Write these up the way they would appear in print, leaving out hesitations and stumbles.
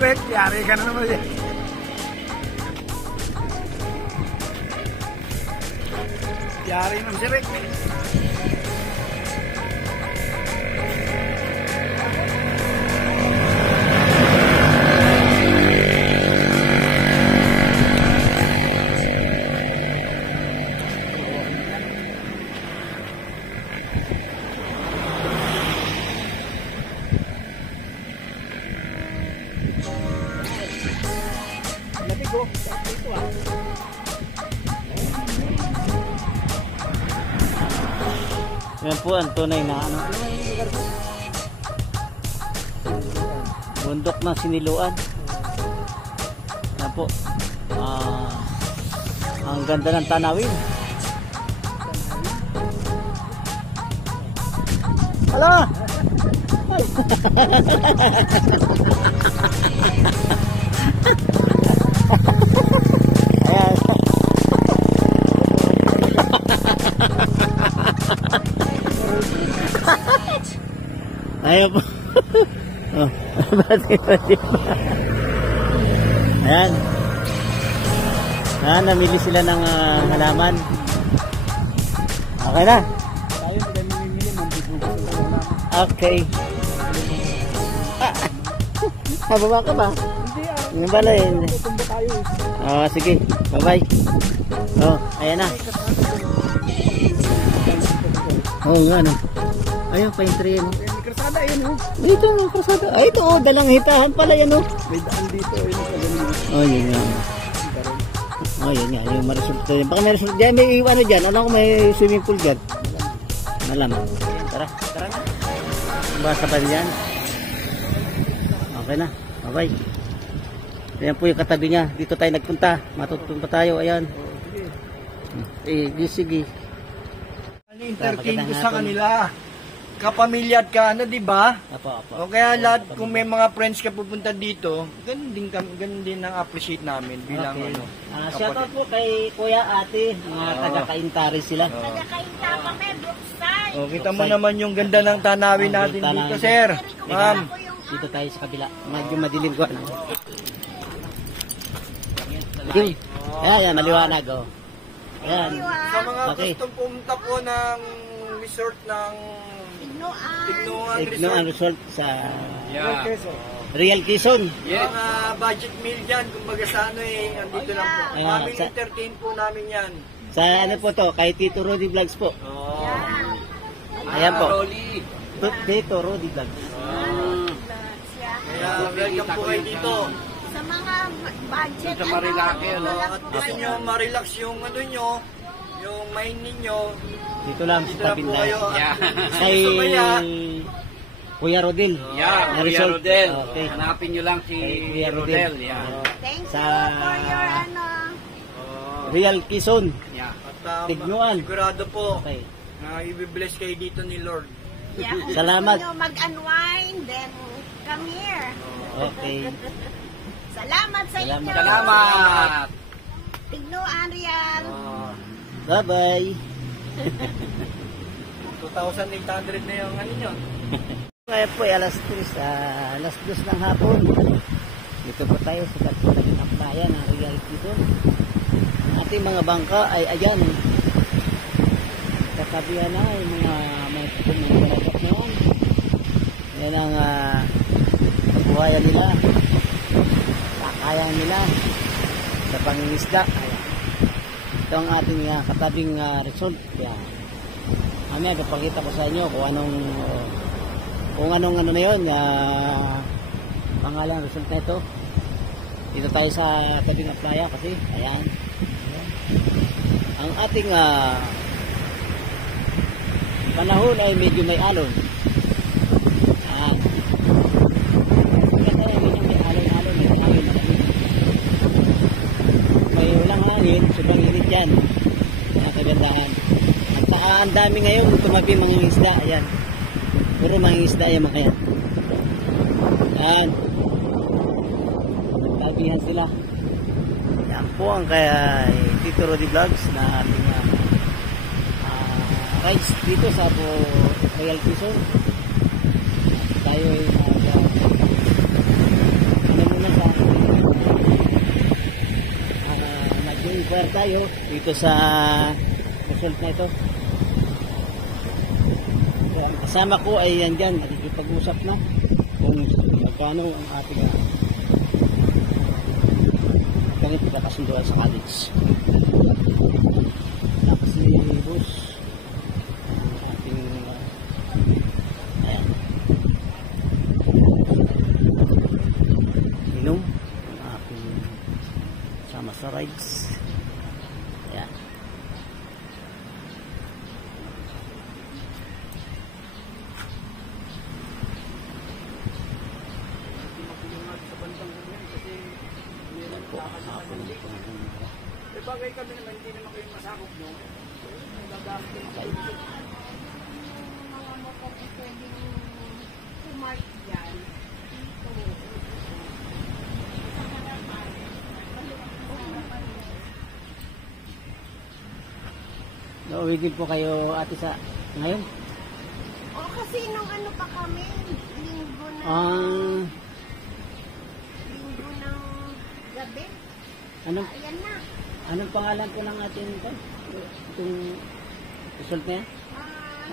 Rick, yari ka na naman eh. Yari naman si Rick. Yan po ang tunay na ano, bundok ng Siniluan. Yan po, ang ganda ng tanawin. Hala! Ayan po. Oh, bati. Ayan. Ayan, namili sila ng halaman. Okay na. Tayo na namimili ng bibugo sa halaman. Okay. Bababa ka ba? Hindi Yung bala eh. tutumba tayo eh. Oh, sige. Bye-bye. Oh, ayan na. Oh, nga no. Ayun, pine tree yan. May krasada yun oh. Ito, krasada. Ay, ito oh, dalang hitahan pala yan oh. May daan dito yun sa ganun. Oh, yun nga. Oh, yun nga. Yung maresult. Baka may result dyan. May ano dyan. Alam ko may swimming pool dyan. Alam. Tara, tara na. Basta pa dyan. Okay na. Bye-bye. Ayan po yung katabi niya. Dito tayo nagpunta. Matutunta tayo. Ayan. Sige. Entertain ko sa kanila. Kapamilya at ka na, di ba? Apo. O kaya lahat, kung may mga friends ka pupunta dito, ganun din ang appreciate namin bilang Okay. ano. Shoutout po kay Kuya Ate, mga taga-Kaintari sila. Taga-Kainta kami, Brookside. O, kita mo naman yung ganda ng tanawin natin dito, sir. Ma'am. Dito tayo sa kabila. Medyo madilim ko. Okay. Ayan, maliwanag oh. Ayan. Sa mga Okay. gustong pumunta po ng resort ng Tignoan Igno ang Resort. result sa Yeah. Real Quezon. Mga budget meal dyan, kumbaga sa ano eh, andito lang po. Ayan, Kaming entertain po namin yan. Sa ano po to, kay Tito Rudy Vlogs po. Oh. Ayan po. Tito Rudy Vlogs. Kaya welcome po kayo dito. Sa mga budget, Sa Marilake, ano? At gusto nyo ma-relax yung ano nyo, yung mind ninyo, Dito lang dito sa lang po Tabinday. kayo. Kay Sumaya. Kuya Rodel. Yeah, Na Kuya resort. Rodel. Okay. Hanapin nyo lang si Kay Kuya Rodel. Rodel. Yeah. thank you Sa- for your ano. Real Quezon. Yeah. At Tignuan. sigurado po Okay. na i-bless kayo dito ni Lord. Yeah, kung Salamat. gusto nyo mag-unwind, then come here. Okay. Salamat sa Salamat. inyo. Salamat! Tignoan, Rian. Bye-bye. 2,800 na yung ano nyo. Ngayon po ay alas 2 ng hapon. Dito po tayo sa Katulagin ng Bayan ng Real Quezon. Ang ating mga bangka ay ayan. Katabihan na yung mga pumagpalagat na yan. Yan ang buhayan nila. Kakayan nila sa pangingisda. Ayan. Ito ang ating katabing resort. Yan. Mamaya kapagkita ko sa inyo kung anong ano na yun, pangalan result na ito. Dito tayo sa tabing ng playa kasi ayan. Ang ating panahon ay medyo may alon. Ayan. Kaya medyo may alon-alon, may hangin malamig. May walang hangin, sobrang init yan. Mga kagandahan. Ang dami ngayon tumabi mga isda. Ayan. Puro mga isda yung mga yan. Ayan. Nagtabihan sila. Yan po ang kaya Tito Rudy Vlogs na ating rides dito sa Real Quezon. tayo dito sa result na ito. Kaya ang kasama ko ay yan dyan, nakikipag-usap na kung magkano ang ating ganit pagkakasunduan sa college. Tapos si boss ang ating ayan, inom ang ating sama sa rides. Ayan. Bagay kami naman, hindi naman kayo masakop nyo. Mga motor ay pwedeng pumark dyan. Dito. Sa harapan. Maluwag sa harapan. Nauwi din po kayo ate sa ngayon? O kasi nung ano pa kami, linggo na, linggo ng gabi. Anong, Ayan na. anong pangalan po ng ating ito? Itong result na yan?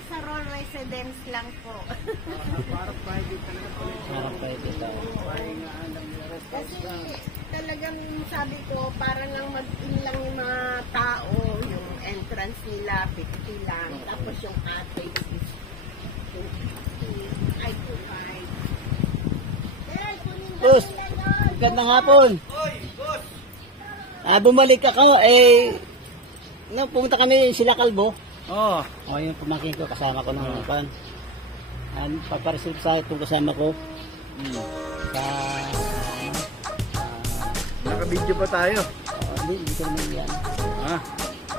Sa Roll Residence lang po. Parang private talaga po. Harap pa ito ito. Kasi talagang sabi ko, para lang mag-in lang yung mga tao, yung entrance nila, 50 lang. Tapos yung attic is 250. Ay, 25. Dahil, kunin daw Boss, nila doon. magandang hapon. Hoy, boss! Bumalik ako, pumunta kami sila Kalbo. Oo. Yung pamangkin ko, kasama ko nung pan. Pagpa-receive sa itong kasama ko. Sa, Naka-video pa tayo. hindi ko naman yan. Ah,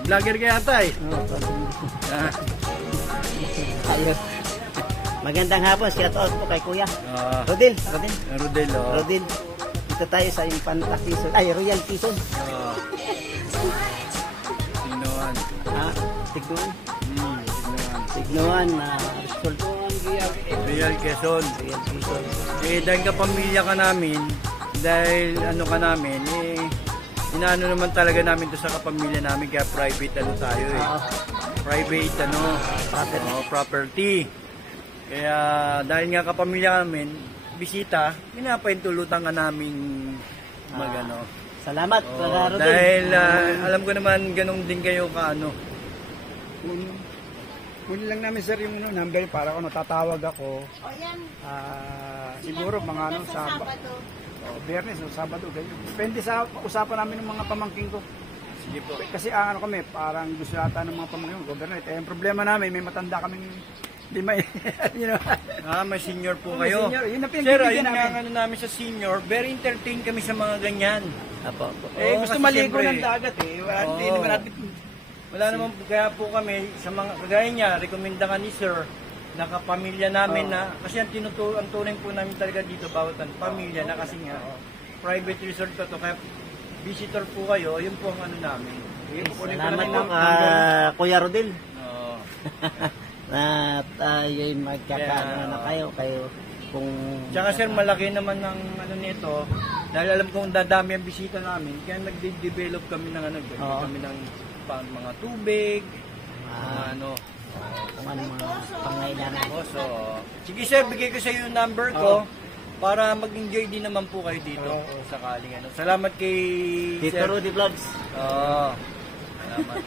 vlogger ka yata eh. Ah, Ayos. Magandang hapon, shout out po kay Kuya. ah, Rodel. Rodel, oh. Rodel. Dito tayo sa Infanta Quezon. Royal Quezon. Ah. Sinuan. Tignuan. Sinuan. Tignuan na result. Real Quezon. Royal Quezon. Dahil kapamilya ka namin, dahil ano ka namin, inaano naman talaga namin to sa kapamilya namin, kaya private ano tayo eh. Private property. Kaya dahil nga kapamilya namin, bisita, pinapaintulutan ka namin magano. Salamat, Rodel. Dahil alam ko naman ganun din kayo kaano. Kunin lang namin sir yung number para kung natatawag ako. O yan. Siguro Sila mga ano pumunta sa Sabado. Biyernes o Sabado ganyan. Depende sa usapan namin ng mga pamangking ko. Sige po. Kasi ano kami, parang gusto yata ng mga pamangking ko, government. Yung problema namin, may matanda kaming lima eh. You know? May senior po May kayo. senior. Yun ang Sir, pinagbibigyan ayun nga namin. ano namin sa senior, very entertain kami sa mga ganyan. Apo. Gusto kasi maligo siyempre, ng dagat eh. Hindi Oo. naman natin. Wala naman kaya po kami sa mga kagaya niya, rekomenda ka ni sir na kapamilya namin na kasi ang turing po namin talaga dito bawat ang pamilya na kasi nga private resort pa to kaya visitor po kayo, yun po ang ano namin. Kukunin ko Salamat lang po, yung number. Kuya Rodel. Oo. Na tayo'y magkakaano na kayo kung... Tsaka sir, malaki naman ng ano nito dahil alam kong dadami ang bisita namin kaya nagde-develop kami ng ano, Oo. kami ng mga tubig, mga ano. kung ano mga pangailangan. So, sige sir, bigay ko sa iyo yung number ko para mag-enjoy din naman po kayo dito sakaling ano. Salamat kay Tito Sir. Rudy Vlogs. Oo. Salamat.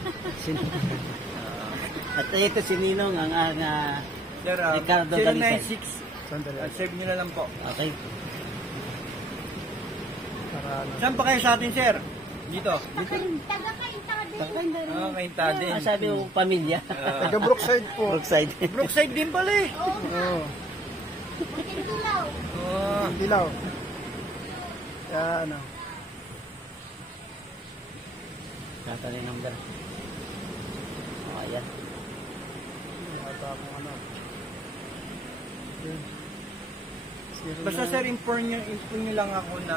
At ito si Ninong ang Sir, Ricardo 096. Save nyo na lang po. okay. Saan pa kayo sa atin, sir? Dito. Taga-kainta din. Kainta din. Sabi mo pamilya. Taga Brookside po. Brookside. Brookside din pala eh. Oo. Matindilaw. Dilaw. Kaya ano. Tatali number. Ayan. Yata akong ano. Basta sir, inform nyo lang ako na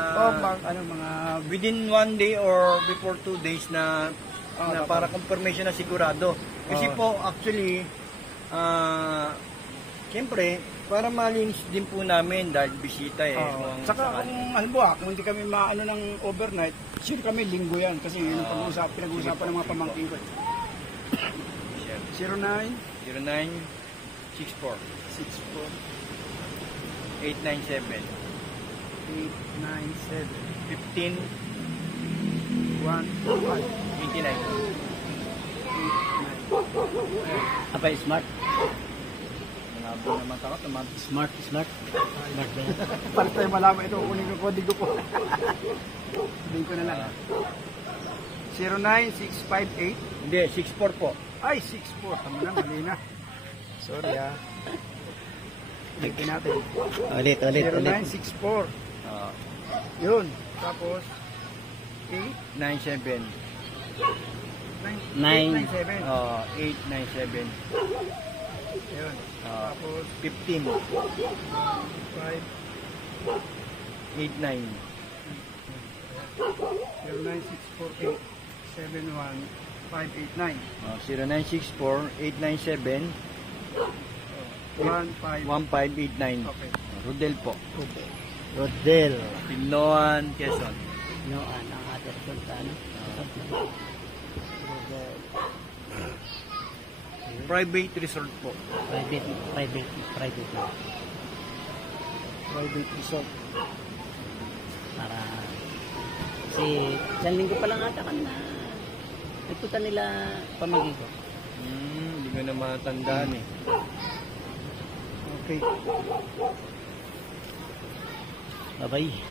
Mga within 1 day or before 2 days na para confirmation na sigurado. Kasi po, actually, siyempre, Para malinis din po namin dahil bisita eh. Oo. Kung Saka sakali. kung halimbawa, kung hindi kami maano ng overnight, sure kami linggo yan kasi yun ang pinag-uusapan ng mga pamangkin ko. 09 0964 64 897 897 15 15 89. Apa smart? Nangabo naman ako, tumabis. Smart ba yan? Para tayo malaman ito, kunin ko kodigo ko. Sabihin ko na lang. 09658 Hindi, 64 po. ay 64. Tama na, mali na. Sorry Ulitin natin. Ulit. 0964. Ah, Yun. Tapos 97. 897. 897. Yun. Ah, Tapos 15 5 89. 09648 71589 0964 897 15. 1589. Okay. Rodel po. Rodel. Pinoan, Quezon. No, ang other punta, ano? Rodel. Private resort po. Private na. Private resort. Para, kasi, isang linggo pa lang ata kan na, nagpunta nila pamangkin ko. Hindi ko na matandaan eh. Okay. Bye-bye.